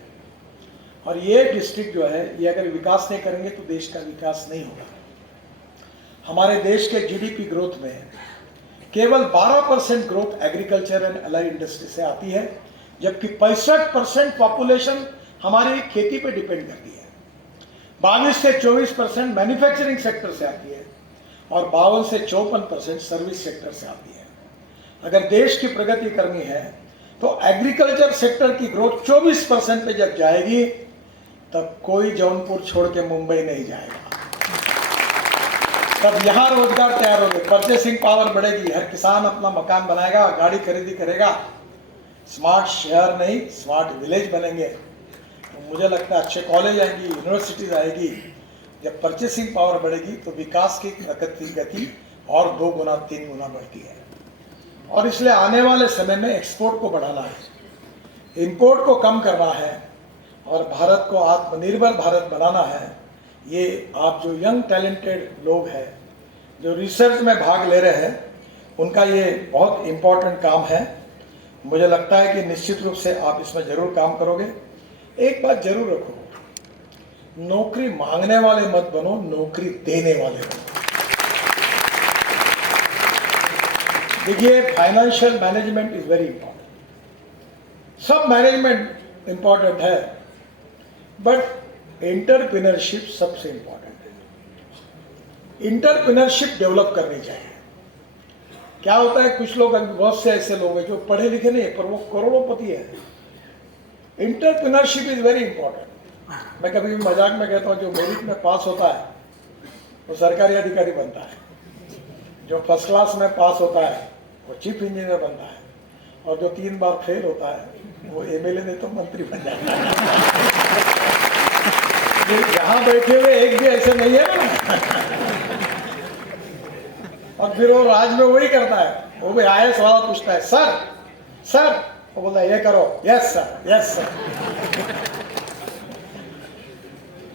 और ये डिस्ट्रिक्ट जो है, ये अगर विकास नहीं करेंगे तो देश का विकास नहीं होगा। हमारे देश के जीडीपी ग्रोथ में केवल 12% growth agriculture and allied industry से आती है, जबकि 65% पॉपुलेशन हमारी खेती पे डिपेंड करती है। 22 से 24% मैन्युफैक्चरिंग सेक्टर से आती है और 52 से 54% सर्विस सेक्टर से आती है। अगर देश की प्रगति करनी है तो एग्रीकल्चर सेक्टर की ग्रोथ 24% पे जब जाएगी तब कोई जौनपुर छोड़ के मुंबई नहीं जाएगा, तब यहाँ रोजगार तैयार होंगे, परचेसिंग पावर बढ़ेगी, हर किसान अपना मकान बनाएगा, गाड़ी खरीदी करेगा, स्मार्ट शहर नहीं स्मार्ट विलेज बनेंगे। तो मुझे लगता है अच्छे कॉलेज आएंगी, यूनिवर्सिटीज आएगी, जब परचेसिंग पावर बढ़ेगी तो विकास की गति और 2 गुना 3 गुना बढ़ती है। और इसलिए आने वाले समय में एक्सपोर्ट को बढ़ाना है, इंपोर्ट को कम करना है और भारत को आत्मनिर्भर भारत बनाना है। ये आप जो यंग टैलेंटेड लोग हैं, जो रिसर्च में भाग ले रहे हैं, उनका ये बहुत इम्पोर्टेंट काम है। मुझे लगता है कि निश्चित रूप से आप इसमें जरूर काम करोगे। एक बात जरूर रखो, नौकरी मांगने वाले मत बनो, नौकरी देने वाले बनो। देखिए, financial management is very important, सब मैनेजमेंट इंपॉर्टेंट है, बट एंटरप्रेन्योरशिप सबसे इंपॉर्टेंट है। एंटरप्रेन्योरशिप डेवलप करनी चाहिए। क्या होता है, कुछ लोग, बहुत से ऐसे लोग हैं जो पढ़े लिखे नहीं है पर वो करोड़ोंपति है। Entrepreneurship is very important. मैं कभी भी मजाक में कहता हूँ, जो मेरिट में पास होता है वो सरकारी अधिकारी बनता है, जो फर्स्ट क्लास में पास होता है वो चीफ इंजीनियर बनता है, और जो 3 बार फेल होता है वो एमएलए नहीं तो मंत्री बन जाता है। यहाँ बैठे हुए एक भी ऐसे नहीं है ना। और फिर वो राज में वही करता है, वो भी आईएएस वाला पूछता है, सर सर, वो बोलता है ये करो, यस सर यस सर।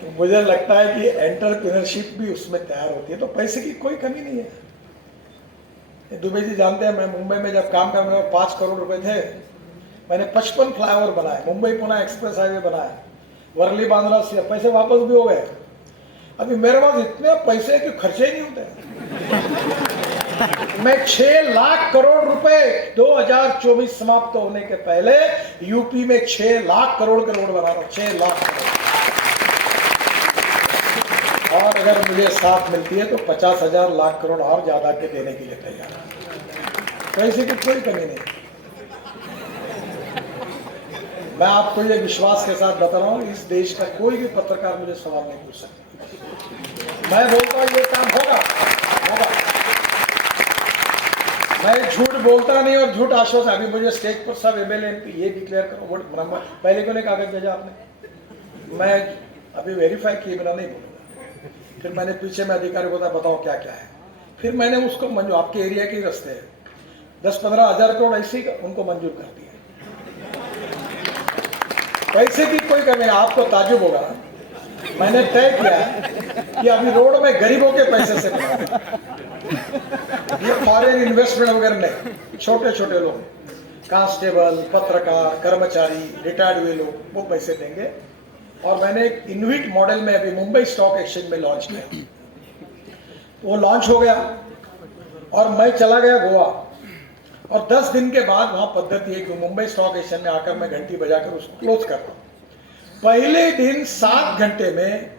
तो मुझे लगता है कि एंटरप्रेन्योरशिप भी उसमें तैयार होती है, तो पैसे की कोई कमी नहीं है। दुबे जी जानते हैं, मैं मुंबई में जब काम करने में 5 करोड़ रुपए थे, मैंने 55 फ्लाईओवर बनाए, मुंबई पुणे एक्सप्रेस हाईवे बनाए, वर्ली बांद्रा से पैसे वापस भी हो गए। अभी मेरे पास इतने पैसे कि खर्चे नहीं होते। मैं 6 लाख करोड़ रुपए 2024 समाप्त होने के पहले यूपी में 6 लाख करोड़ के रोड बना रहा हूं, 6 लाख करोड़। और अगर मुझे साथ मिलती है तो 50,000 लाख करोड़ और ज्यादा के देने के लिए तैयार है। पैसे की कोई कमी नहीं। मैं आपको ये विश्वास के साथ बता रहा हूं, इस देश का कोई भी पत्रकार मुझे सवाल नहीं पूछ सकता। मैं बोलता हूं ये काम होगा होगा। मैं झूठ बोलता नहीं और झूठ आश्वासन। अभी मुझे स्टेज पर सब एमएलए एमपी ये डिक्लेयर करो, वोट पहले क्यों नहीं कागज भेजा आपने? मैं अभी वेरीफाई किए बिना नहीं बोलूँगा। फिर मैंने पीछे में अधिकारी को बताओ क्या क्या है, फिर मैंने उसको मंजूर, आपके एरिया के रास्ते है 10-15 हजार करोड़ ऐसे ही उनको मंजूर कर दिया। पैसे की कोई कमी नहीं। आपको ताजुब होगा, मैंने तय किया कि अभी रोड में गरीबों के पैसे से बना, ये फॉरेन इन्वेस्टमेंट वगैरह नहीं, छोटे छोटे लोग, कांस्टेबल, पत्रकार, कर्मचारी, रिटायर्ड हुए लोग, वो पैसे देंगे। और मैंने एक इनविट मॉडल में अभी मुंबई स्टॉक एक्सचेंज में लॉन्च किया, वो लॉन्च हो गया और मैं चला गया गोवा, और 10 दिन के बाद वहां पद्धति है कि मुंबई स्टॉक एक्सचेंज में आकर मैं घंटी बजाकर उसको क्लोज कर रहा हूं। पहले दिन 7 घंटे में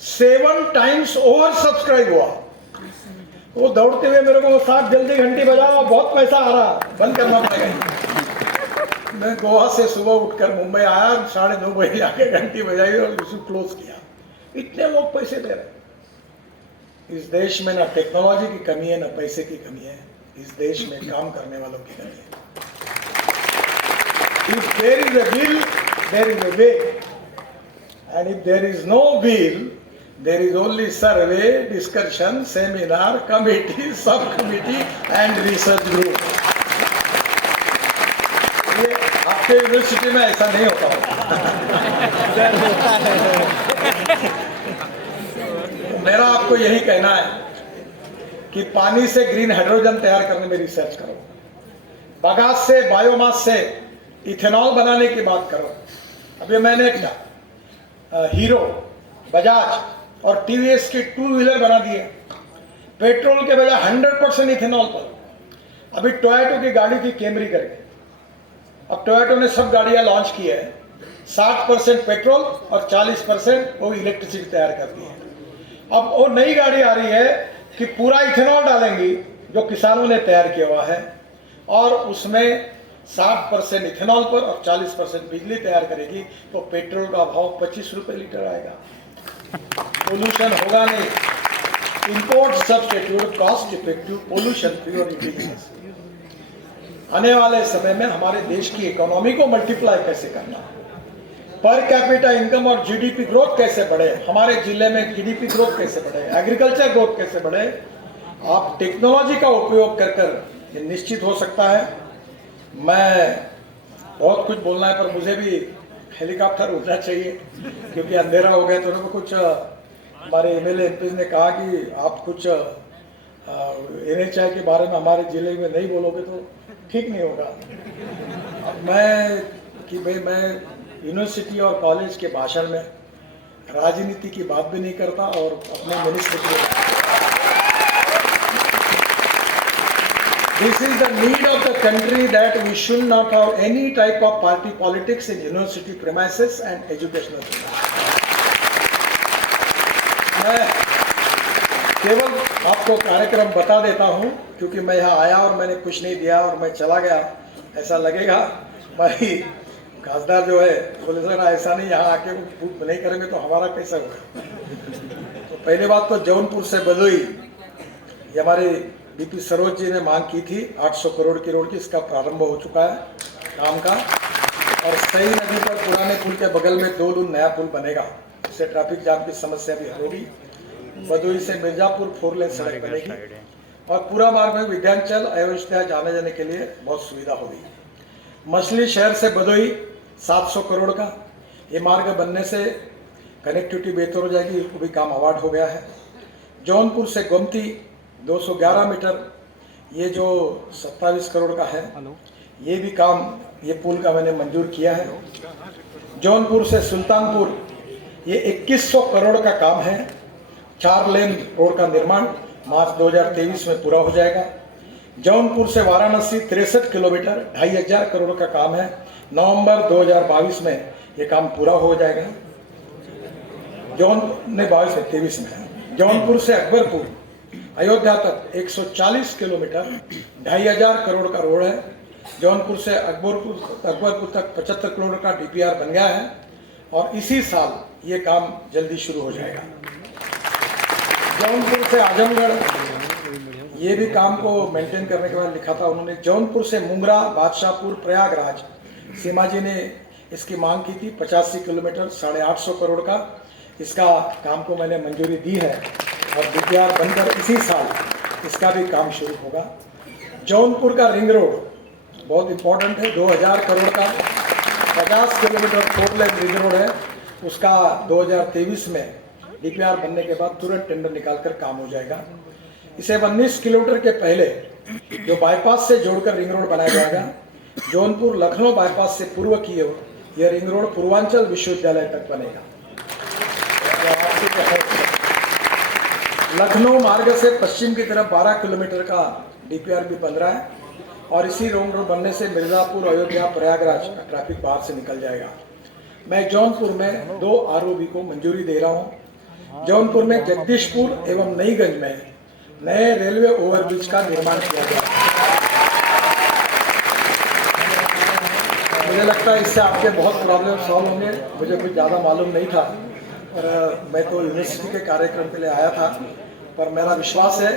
7 टाइम्स ओवर सब्सक्राइब हुआ। वो दौड़ते हुए मेरे को, साहब जल्दी घंटी बजाओ, बहुत पैसा आ रहा, बंद करना पड़ेगा। मैं गोवा से सुबह उठकर मुंबई आया, 9:30 बजे आके घंटी बजाई और उसको क्लोज किया। इतने लोग पैसे दे रहे। इस देश में ना टेक्नोलॉजी की कमी है ना पैसे की कमी है, इस देश में काम करने वालों की कमी है। If there is a will, there is a way, and if there is no will, there is only survey, discussion, seminar, committee, subcommittee, and research group. ये आपके यूनिवर्सिटी में ऐसा नहीं होता। मेरा आपको यही कहना है कि पानी से ग्रीन हाइड्रोजन तैयार करने में रिसर्च करो, बगास से, बायोमास से इथेनॉल बनाने की बात करो। अभी मैंने हीरो, बजाज और टीवीएस की 2 व्हीलर बना दिए पेट्रोल के बजाय 100% इथेनॉल पर। अभी टोयोटो की गाड़ी थी कैमरी करके, अब टोयोटो ने सब गाड़ियां लॉन्च की है, 60% पेट्रोल और 40% वो इलेक्ट्रिसिटी तैयार करती है। अब वो नई गाड़ी आ रही है कि पूरा इथेनॉल डालेंगी जो किसानों ने तैयार किया हुआ है, और उसमें 60% इथेनॉल पर और 40% बिजली तैयार करेगी, तो पेट्रोल का भाव 25 रुपए लीटर आएगा। पोल्यूशन होगा नहीं। Import substitute, cost effective, pollution free और इंडिजिनियस। आने वाले समय में हमारे देश की इकोनॉमी को मल्टीप्लाई कैसे करना, पर कैपिटा इनकम और जीडीपी ग्रोथ कैसे बढ़े, हमारे जिले में जीडीपी ग्रोथ कैसे बढ़े, एग्रीकल्चर ग्रोथ कैसे बढ़े, आप टेक्नोलॉजी का उपयोग कर कर ये निश्चित हो सकता है। मैं बहुत कुछ बोलना है पर मुझे भी हेलीकॉप्टर उड़ना चाहिए क्योंकि अंधेरा हो गया। तो उन्होंने कुछ हमारे एमएलए एमपी ने कहा कि आप कुछ NHI के बारे में हमारे जिले में नहीं बोलोगे तो ठीक नहीं होगा। अब मैं यूनिवर्सिटी और कॉलेज के भाषण में राजनीति की बात भी नहीं करता और अपने मिनिस्टर की। This is the need of the country that we should not have any type of party politics in university premises and educational premises. मैं केवल आपको कार्यक्रम बता देता हूं क्योंकि मैं यहाँ आया और मैंने कुछ नहीं दिया और मैं चला गया, ऐसा लगेगा। हमारी खासदार जो है बोले सर ऐसा नहीं, यहाँ आके वो नहीं करेंगे तो हमारा कैसा होगा। तो पहली बात तो जौनपुर से बदोई, ये हमारे बीपी सरोज जी ने मांग की थी 800 करोड़ की रोड की, इसका प्रारंभ हो चुका है काम का। और सई नदी पर पुराने पुल के बगल में 2 लून नया पुल बनेगा, इससे ट्रैफिक जाम की समस्या भी हल होगी। बदोई से मिर्जापुर 4 लेन सड़क बनेगी और पूरा मार्ग में विंध्याचल अयोध्या जाने जाने के लिए बहुत सुविधा होगी। मछली शहर से बदोई 700 करोड़ का ये मार्ग बनने से कनेक्टिविटी बेहतर हो जाएगी, इसको भी काम अवार्ड हो गया है। जौनपुर से गोमती 211 मीटर, ये जो 27 करोड़ का है, ये भी काम, ये पुल का मैंने मंजूर किया है। जौनपुर से सुल्तानपुर ये 2100 करोड़ का काम है, 4 लेन रोड का निर्माण मार्च 2023 में पूरा हो जाएगा। जौनपुर से वाराणसी 63 किलोमीटर 2500 करोड़ का काम है, नवंबर 2022 में ये काम पूरा हो जाएगा। 23 में है। जौनपुर से अकबरपुर अयोध्या तक 140 किलोमीटर 2500 करोड़ का रोड है। जौनपुर से अकबरपुर तक 75 करोड़ का DPR बन गया है और इसी साल ये काम जल्दी शुरू हो जाएगा। जौनपुर से आजमगढ़, ये भी काम को मेंटेन करने के बाद लिखा था उन्होंने। जौनपुर से मुंगरा, बादशाहपुर, प्रयागराज, सीमा जी ने इसकी मांग की थी 85 किलोमीटर 850 करोड़ का, इसका काम को मैंने मंजूरी दी है और DPR बनकर इसी साल इसका भी काम शुरू होगा। जौनपुर का रिंग रोड बहुत इंपॉर्टेंट है, 2000 करोड़ का 50 किलोमीटर 4 लेन रिंग रोड है, उसका 2023 में DPR बनने के बाद तुरंत टेंडर निकालकर काम हो जाएगा। इसे 19 किलोमीटर के पहले जो बाईपास से जोड़कर रिंग रोड बनाया जाएगा, जौनपुर लखनऊ बाईपास से पूर्व की ओर यह रिंग रोड पूर्वांचल विश्वविद्यालय तक बनेगा। लखनऊ मार्ग से पश्चिम की तरफ 12 किलोमीटर का DPR भी बन रहा है और इसी रिंग रोड बनने से मिर्जापुर, अयोध्या, प्रयागराज का ट्रैफिक बाहर से निकल जाएगा। मैं जौनपुर में 2 ROB को मंजूरी दे रहा हूँ। जौनपुर में जगदीशपुर एवं नईगंज में नए रेलवे ओवरब्रिज का निर्माण किया गया। मुझे लगता है इससे आपके बहुत प्रॉब्लम सॉल्व होंगे। मुझे कुछ ज़्यादा मालूम नहीं था, पर मैं तो यूनिवर्सिटी के कार्यक्रम के लिए आया था, पर मेरा विश्वास है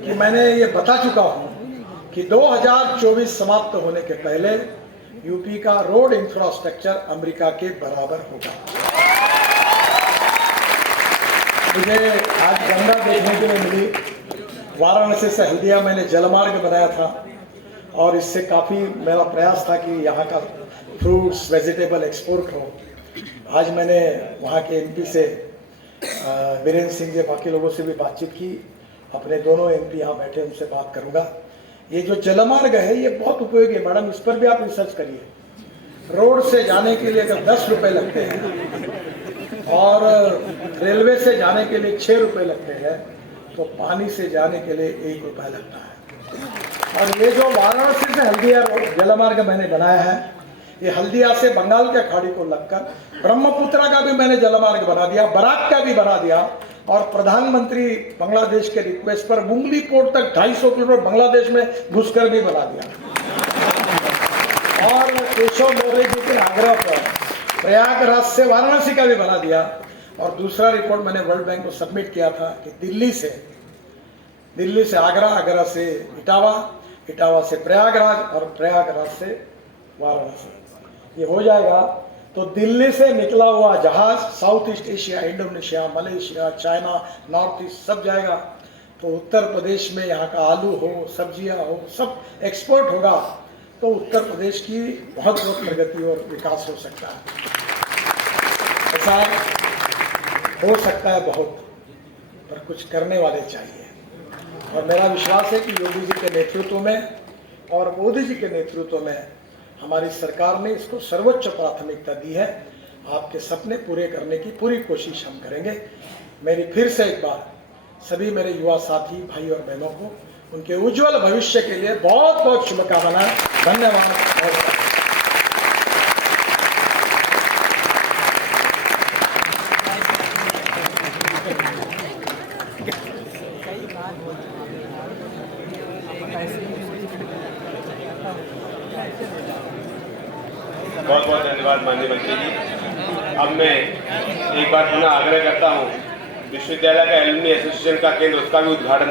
कि मैंने ये बता चुका हूँ कि 2024 समाप्त होने के पहले यूपी का रोड इंफ्रास्ट्रक्चर अमेरिका के बराबर होगा। मुझे आज गंगा देखने के लिए मिली। वाराणसी से हल्दिया मैंने जलमार्ग बनाया था और इससे काफ़ी मेरा प्रयास था कि यहाँ का फ्रूट्स वेजिटेबल एक्सपोर्ट हो। आज मैंने वहाँ के MP से वीरेंद्र सिंह जी, बाकी लोगों से भी बातचीत की। अपने दोनों MP यहाँ बैठे, उनसे बात करूँगा। ये जो जलमार्ग है ये बहुत उपयोगी है मैडम, इस पर भी आप रिसर्च करिए। रोड से जाने के लिए अगर 10 रुपये लगते हैं और रेलवे से जाने के लिए 6 रुपये लगते हैं, तो पानी से जाने के लिए 1 रुपया लगता है। और ये जो वाराणसी से हल्दिया जलमार्ग मैंने बनाया है, ये हल्दिया से बंगाल के खाड़ी को लगकर ब्रह्मपुत्रा का भी मैंने जलमार्ग बना दिया, बराक का भी बना दिया और प्रधानमंत्री बांग्लादेश के रिक्वेस्ट पर मुंगली पोर्ट तक 250 किलोमीटर बांग्लादेश में घुसकर भी बना दिया। और केशव मौर्य जी के आग्रह पर प्रयागराज से वाराणसी का भी बना दिया। और दूसरा रिपोर्ट मैंने वर्ल्ड बैंक को सबमिट किया था कि दिल्ली से आगरा, आगरा से इटावा, इटावा से प्रयागराज और प्रयागराज से वाराणसी, ये हो जाएगा तो दिल्ली से निकला हुआ जहाज south east Asia, Indonesia, Malaysia, China, north east सब जाएगा। तो उत्तर प्रदेश में यहाँ का आलू हो, सब्जियाँ हो, सब एक्सपोर्ट होगा, तो उत्तर प्रदेश की बहुत प्रगति और विकास हो सकता है। ऐसा हो सकता है बहुत, पर कुछ करने वाले चाहिए। और मेरा विश्वास है कि योगी जी के नेतृत्व में और मोदी जी के नेतृत्व में हमारी सरकार ने इसको सर्वोच्च प्राथमिकता दी है। आपके सपने पूरे करने की पूरी कोशिश हम करेंगे। मेरी फिर से एक बार सभी मेरे युवा साथी भाई और बहनों को उनके उज्जवल भविष्य के लिए बहुत बहुत शुभकामनाएं। धन्यवाद। बहुत बहुत धन्यवाद माननीय मंत्री जी। अब मैं एक बार पुनः आग्रह करता हूँ, विश्वविद्यालय का एलुमनी एसोसिएशन का केंद्र, उसका भी उद्घाटन